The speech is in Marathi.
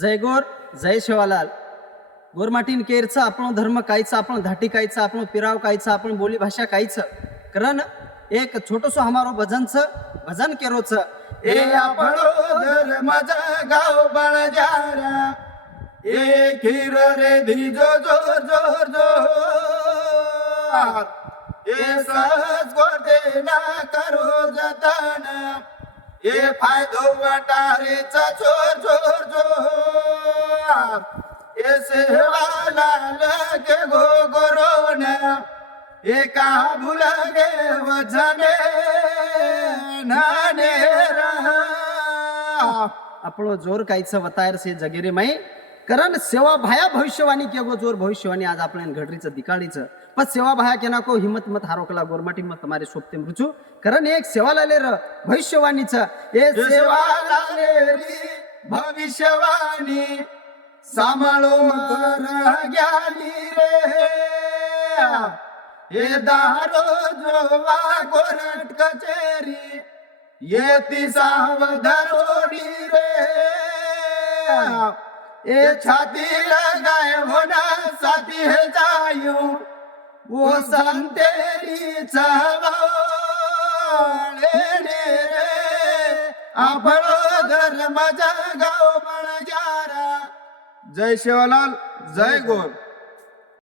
जय गोर जय शिवालाल. गोरमाटीन केरचं आपण धर्म कायचं, आपण धाटी कायचं, आपण पिराव कायचं, आपण बोली भाषा कायचं. कारण एक छोटस हमारो भजन केरोच ए आपणो धर्माचा गाव बळजारा ए खीर रे धीजो जोर जोर जोर ए सहज गोटे ना करो जतन ए फायदो वाटारेचा चोर चोर जोर ए सेवाला लगे गो गोरोन एका भुलगे वजने नाने आपलो जोर कायचं वतायर से जगेरे माई. कारण सेवा भाया भविष्यवाणी के गो जोर भविष्यवाणी आज आपण घडरीचं दिकाळीचं पण सेवा भाया केना को हिम्मत मत हारोकला गोरमाटी मत तुम्हारे सोपते मृचू. कारण एक सेवा लाले र भविष्यवाणीचं ए सेवा लालेली भविष्यवाणी सांभाळो कर ज्ञानी रे हे दारो जोवा गोरट कचेरी येती सावधारोडी रे ए छाती लगाए होना साथी है जायूं वो संतेरी चवाळे रे आपणो धर्म जगाव बळजारा. जय शिवलाल जय गोर.